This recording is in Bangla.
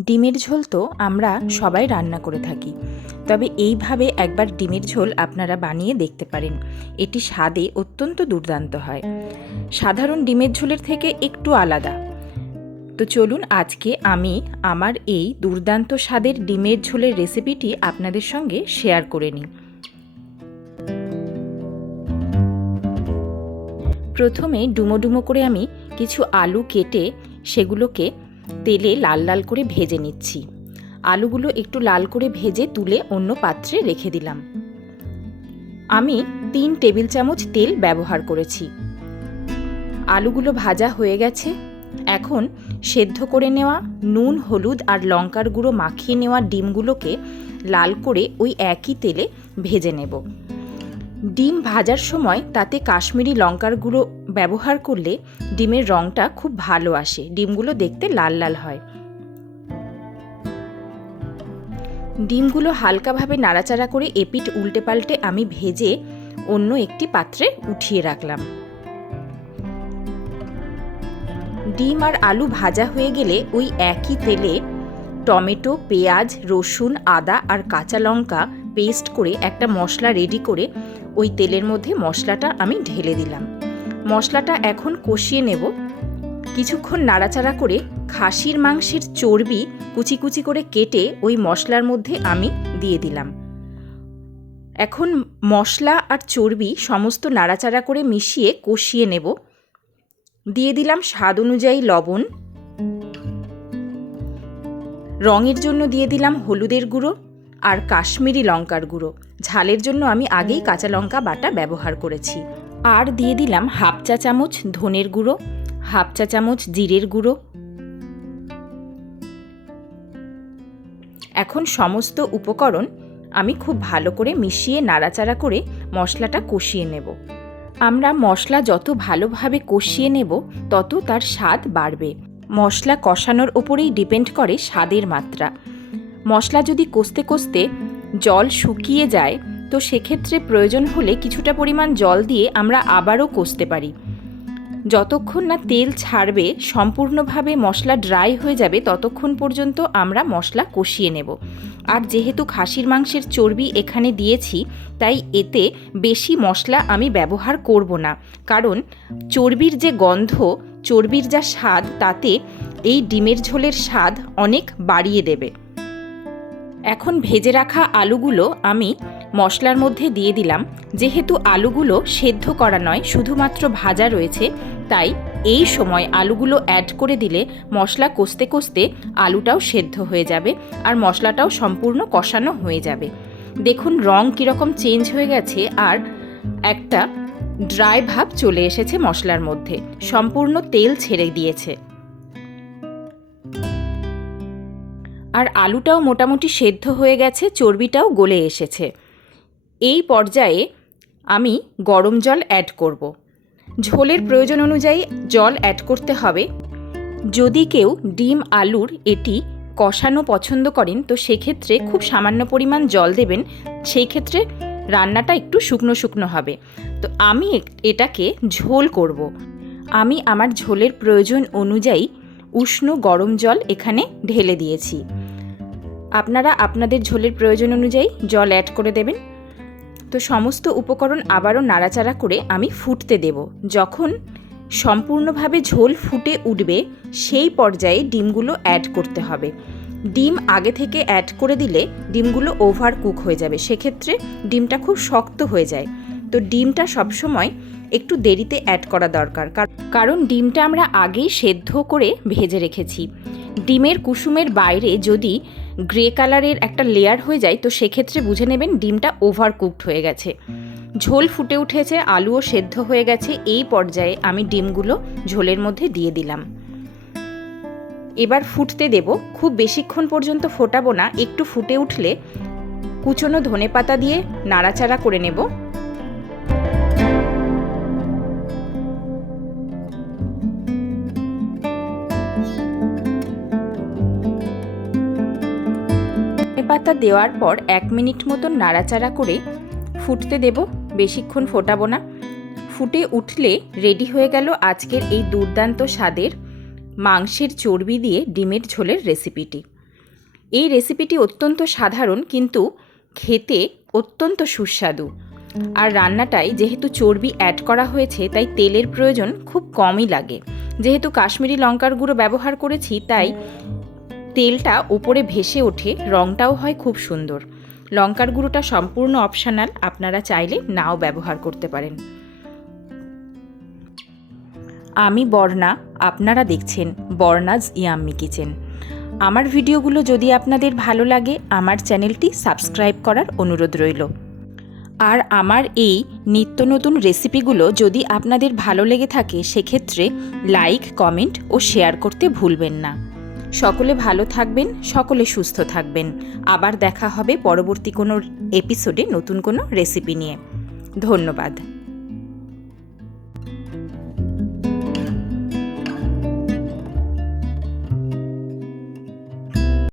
ডিমের ঝোল তো আমরা সবাই রান্না করে থাকি। তবে এইভাবে একবার ডিমের ঝোল আপনারা বানিয়ে দেখতে পারেন। এটি স্বাদে অত্যন্ত দুর্দান্ত হয়। সাধারণ ডিমের ঝোলের থেকে একটু আলাদা। তো চলুন আজকে আমি আমার এই দুর্দান্ত স্বাদের ডিমের ঝোলের রেসিপিটি আপনাদের সঙ্গে শেয়ার করে নিই। প্রথমে ডুমো ডুমো করে আমি কিছু আলু কেটে সেগুলোকে তেলে লাল লাল করে ভেজে নিচ্ছি। আলুগুলো একটু লাল করে ভেজে তুলে অন্য পাত্রে রেখে দিলাম। আমি তিন টেবিল চামচ তেল ব্যবহার করেছি। আলুগুলো ভাজা হয়ে গেছে। এখন সেদ্ধ করে নেওয়া নুন, হলুদ আর লঙ্কার গুঁড়ো মাখিয়ে নেওয়া ডিমগুলোকে লাল করে ওই একই তেলে ভেজে নেব। ডিম ভাজার সময় তাতে কাশ্মীরি লঙ্কার গুঁড়ো ব্যবহার করলে ডিমের রঙটা খুব ভালো আসে। ডিমগুলো দেখতে লাল লাল হয়। ডিমগুলো হালকাভাবে নাড়াচাড়া করে এপিট উল্টে পাল্টে আমি ভেজে অন্য একটি পাত্রে উঠিয়ে রাখলাম। ডিম আর আলু ভাজা হয়ে গেলে ওই একই তেলে টমেটো, পেঁয়াজ, রসুন, আদা আর কাঁচা লঙ্কা পেস্ট করে একটা মশলা রেডি করে ওই তেলের মধ্যে মশলাটা আমি ঢেলে দিলাম। মশলাটা এখন কষিয়ে নেব। কিছুক্ষণ নাড়াচাড়া করে খাসির মাংসের চর্বি কুচি কুচি করে কেটে ওই মশলার মধ্যে আমি দিয়ে দিলাম। এখন মশলা আর চর্বি সমস্ত নাড়াচাড়া করে মিশিয়ে কষিয়ে নেব। দিয়ে দিলাম স্বাদ অনুযায়ী লবণ। রঙের জন্য দিয়ে দিলাম হলুদের গুঁড়ো। আর কাশ্মীরি লঙ্কার গুঁড়ো। ঝালের জন্য আমি আগেই কাঁচা লঙ্কা বাটা ব্যবহার করেছি। আর দিয়ে দিলাম হাফ চা চামচ ধনের গুঁড়ো, হাফ চা চামচ জিরের গুঁড়ো। এখন সমস্ত উপকরণ আমি খুব ভালো করে মিশিয়ে নাড়াচাড়া করে মশলাটা কষিয়ে নেব। আমরা মশলা যত ভালোভাবে কষিয়ে নেব, তত তার স্বাদ বাড়বে। মশলা কষানোর ওপরেই ডিপেন্ড করে স্বাদের মাত্রা। মশলা যদি কষতে কষতে জল শুকিয়ে যায়, তো সেক্ষেত্রে প্রয়োজন হলে কিছুটা পরিমাণ জল দিয়ে আমরা আবারও কষতে পারি। যতক্ষণ না তেল ছাড়বে, সম্পূর্ণভাবে মশলা ড্রাই হয়ে যাবে, ততক্ষণ পর্যন্ত আমরা মশলা কষিয়ে নেব। আর যেহেতু খাসির মাংসের চর্বি এখানে দিয়েছি, তাই এতে বেশি মশলা আমি ব্যবহার করব না। কারণ চর্বির যে গন্ধ, চর্বির যা স্বাদ, তাতে এই ডিমের ঝোলের স্বাদ অনেক বাড়িয়ে দেবে। এখন ভেজে রাখা আলুগুলো আমি মশলার মধ্যে দিয়ে দিলাম। যেহেতু আলুগুলো সেদ্ধ করা নয়, শুধুমাত্র ভাজা রয়েছে, তাই এই সময় আলুগুলো অ্যাড করে দিলে মশলা কষতে কষতে আলুটাও সেদ্ধ হয়ে যাবে আর মশলাটাও সম্পূর্ণ কষানো হয়ে যাবে। দেখুন রং কীরকম চেঞ্জ হয়ে গেছে আর একটা ড্রাই ভাব চলে এসেছে মশলার মধ্যে। সম্পূর্ণ তেল ছেড়ে দিয়েছে। আর আলুটাও মোটামুটি সেদ্ধ হয়ে গেছে, চর্বিটাও গলে এসেছে। এই পর্যায়ে আমি গরম জল অ্যাড করব। ঝোলের প্রয়োজন অনুযায়ী জল অ্যাড করতে হবে। যদি কেউ ডিম, আলুর এটি কষানো পছন্দ করেন, তো সেক্ষেত্রে খুব সামান্য পরিমাণ জল দেবেন। সেই ক্ষেত্রে রান্নাটা একটু শুকনো শুকনো হবে। তো আমি এটাকে ঝোল করব। আমি আমার ঝোলের প্রয়োজন অনুযায়ী উষ্ণ গরম জল এখানে ঢেলে দিয়েছি। আপনারা আপনাদের ঝোলের প্রয়োজন অনুযায়ী জল অ্যাড করে দেবেন। তো সমস্ত উপকরণ আবারও নাড়াচাড়া করে আমি ফুটতে দেব। যখন সম্পূর্ণভাবে ঝোল ফুটে উঠবে, সেই পর্যায়ে ডিমগুলো অ্যাড করতে হবে। ডিম আগে থেকে অ্যাড করে দিলে ডিমগুলো ওভার কুক হয়ে যাবে। সেক্ষেত্রে ডিমটা খুব শক্ত হয়ে যায়। তো ডিমটা সবসময় একটু দেরিতে অ্যাড করা দরকার। কারণ ডিমটা আমরা আগেই সেদ্ধ করে ভেজে রেখেছি। ডিমের কুসুমের বাইরে যদি গ্রে কালারের একটা লেয়ার হয়ে যায়, তো সেক্ষেত্রে বুঝে নেবেন ডিমটা ওভার কুকড হয়ে গেছে। ঝোল ফুটে উঠেছে, আলুও সেদ্ধ হয়ে গেছে, এই পর্যায়ে আমি ডিমগুলো ঝোলের মধ্যে দিয়ে দিলাম। এবার ফুটতে দেব, খুব বেশিক্ষণ পর্যন্ত ফোটাবো না, একটু ফুটে উঠলে কুচনো ধনে পাতা দিয়ে নাড়াচাড়া করে নেব। পাতা দেওয়ার পর এক মিনিট মতন নাড়াচাড়া করে ফুটতে দেব। বেশিক্ষণ ফোটাবো না। ফুটে উঠলে রেডি হয়ে গেল আজকের এই দুর্দান্ত স্বাদের মাংসের চর্বি দিয়ে ডিমের ঝোলের রেসিপিটি। এই রেসিপিটি অত্যন্ত সাধারণ কিন্তু খেতে অত্যন্ত সুস্বাদু। আর রান্নাটায় যেহেতু চর্বি অ্যাড করা হয়েছে, তাই তেলের প্রয়োজন খুব কমই লাগে। যেহেতু কাশ্মীরি লঙ্কার গুঁড়ো ব্যবহার করেছি, তাই তেলটা উপরে ভেসে ওঠে রঙটাও হয় খুব সুন্দর। লঙ্কার গুঁড়োটা সম্পূর্ণ অপশানাল আপনারা চাইলে নাও ব্যবহার করতে পারেন। আমি বর্ণা, আপনারা দেখছেন বর্ণাজ ইয়াম্মি কিচেন। আমার ভিডিওগুলো যদি আপনাদের ভালো লাগে, আমার চ্যানেলটি সাবস্ক্রাইব করার অনুরোধ রইল। আর আমার এই নিত্য নতুন রেসিপিগুলো যদি আপনাদের ভালো লেগে থাকে, সেক্ষেত্রে লাইক, কমেন্ট ও শেয়ার করতে ভুলবেন না। সকলে ভালো থাকবেন, সকলে সুস্থ থাকবেন। আবার দেখা হবে পরবর্তী কোনো এপিসোডে নতুন কোনো রেসিপি নিয়ে। ধন্যবাদ।